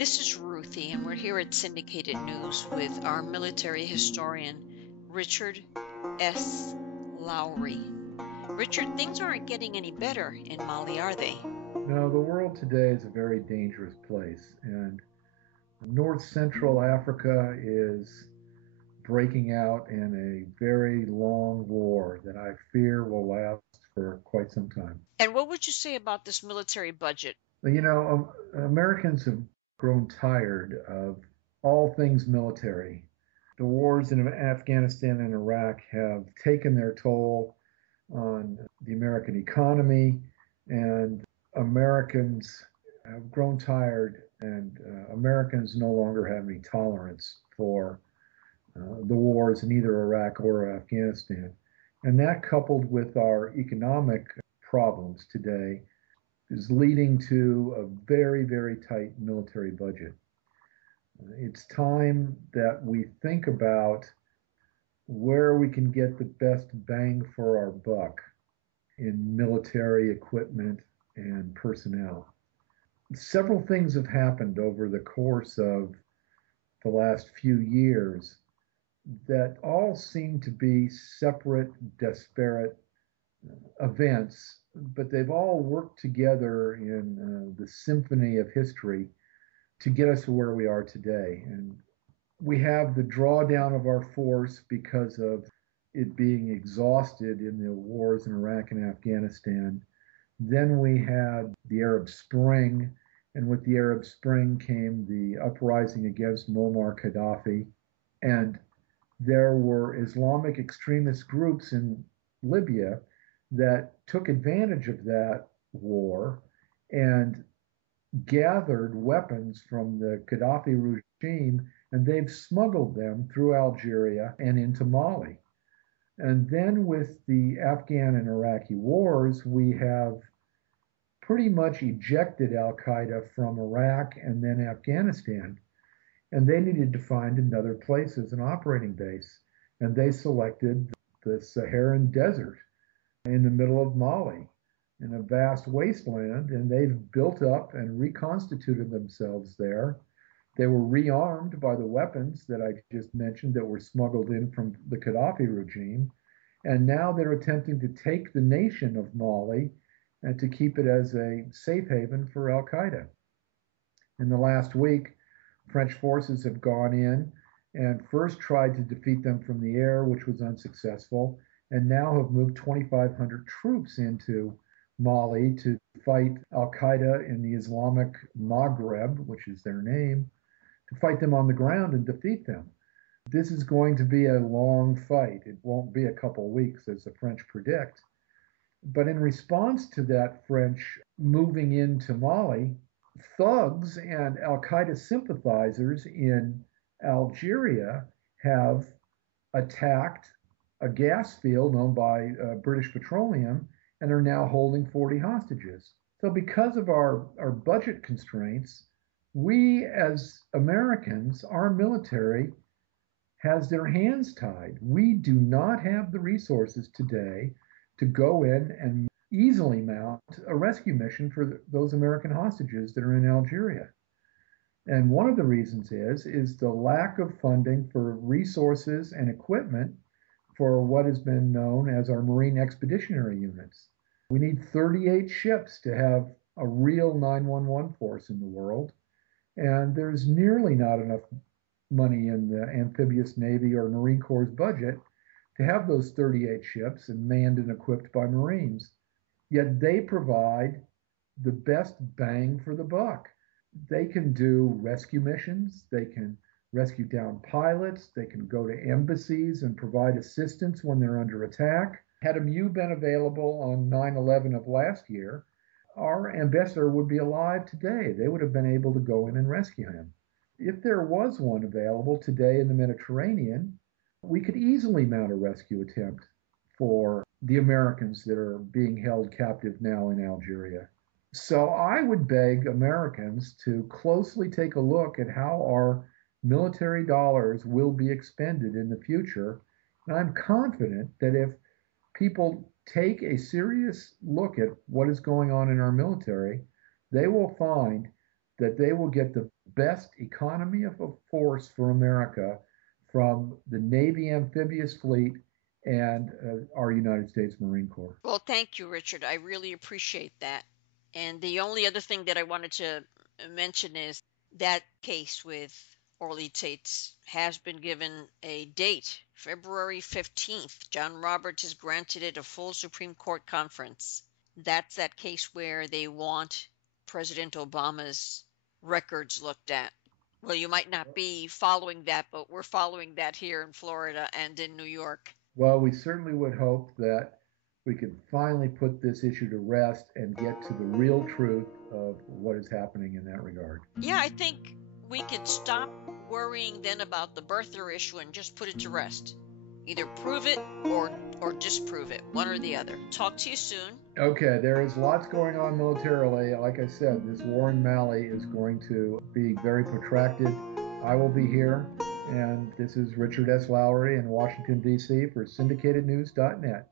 This is Ruthie, and we're here at Syndicated News with our military historian, Richard S. Lowry. Richard, things aren't getting any better in Mali, are they? No, the world today is a very dangerous place, and North Central Africa is breaking out in a very long war that I fear will last for quite some time. And what would you say about this military budget? Americans have grown tired of all things military. The wars in Afghanistan and Iraq have taken their toll on the American economy, and Americans have grown tired, and Americans no longer have any tolerance for the wars in either Iraq or Afghanistan. And that, coupled with our economic problems today, is leading to a very, very tight military budget. It's time that we think about where we can get the best bang for our buck in military equipment and personnel. Several things have happened over the course of the last few years that all seem to be separate, disparate events, but they've all worked together in the symphony of history to get us to where we are today. And we have the drawdown of our force because of it being exhausted in the wars in Iraq and Afghanistan. Then we had the Arab Spring, and with the Arab Spring came the uprising against Muammar Qaddafi. And there were Islamic extremist groups in Libya that took advantage of that war and gathered weapons from the Gaddafi regime, and they've smuggled them through Algeria and into Mali. And then with the Afghan and Iraqi wars, we have pretty much ejected Al Qaeda from Iraq and then Afghanistan. And they needed to find another place as an operating base. And they selected the Saharan desert in the middle of Mali, in a vast wasteland, and they've built up and reconstituted themselves there. They were rearmed by the weapons that I just mentioned that were smuggled in from the Gaddafi regime. And now they're attempting to take the nation of Mali and to keep it as a safe haven for Al Qaeda. In the last week, French forces have gone in and first tried to defeat them from the air, which was unsuccessful, and now have moved 2,500 troops into Mali to fight Al Qaeda in the Islamic Maghreb, which is their name, to fight them on the ground and defeat them. This is going to be a long fight. It won't be a couple of weeks, as the French predict. But in response to that French moving into Mali, thugs and Al Qaeda sympathizers in Algeria have attacked a gas field owned by British Petroleum and are now holding 40 hostages. So, because of our budget constraints, we as Americans, our military has their hands tied. We do not have the resources today to go in and easily mount a rescue mission for those American hostages that are in Algeria. And one of the reasons is the lack of funding for resources and equipment for what has been known as our Marine Expeditionary Units. We need 38 ships to have a real 911 force in the world, and there's nearly not enough money in the amphibious Navy or Marine Corps' budget to have those 38 ships and manned and equipped by Marines. Yet they provide the best bang for the buck. They can do rescue missions, they can rescue down pilots, they can go to embassies and provide assistance when they're under attack. Had Mew been available on 9/11 of last year, our ambassador would be alive today. They would have been able to go in and rescue him. If there was one available today in the Mediterranean, we could easily mount a rescue attempt for the Americans that are being held captive now in Algeria. So I would beg Americans to closely take a look at how our military dollars will be expended in the future. And I'm confident that if people take a serious look at what is going on in our military, they will find that they will get the best economy of force for America from the Navy amphibious fleet and our United States Marine Corps. Well, thank you, Richard. I really appreciate that. And the only other thing that I wanted to mention is that case with Orly Tates has been given a date, February 15th. John Roberts has granted it a full Supreme Court conference. That's that case where they want President Obama's records looked at. Well, you might not be following that, but we're following that here in Florida and in New York. Well, we certainly would hope that we can finally put this issue to rest and get to the real truth of what is happening in that regard. Yeah, I think we could stop worrying then about the birther issue and just put it to rest. Either prove it or disprove it, one or the other. Talk to you soon. Okay, there is lots going on militarily. Like I said, this war in Mali is going to be very protracted. I will be here, and this is Richard S. Lowry in Washington, D.C. for syndicatednews.net.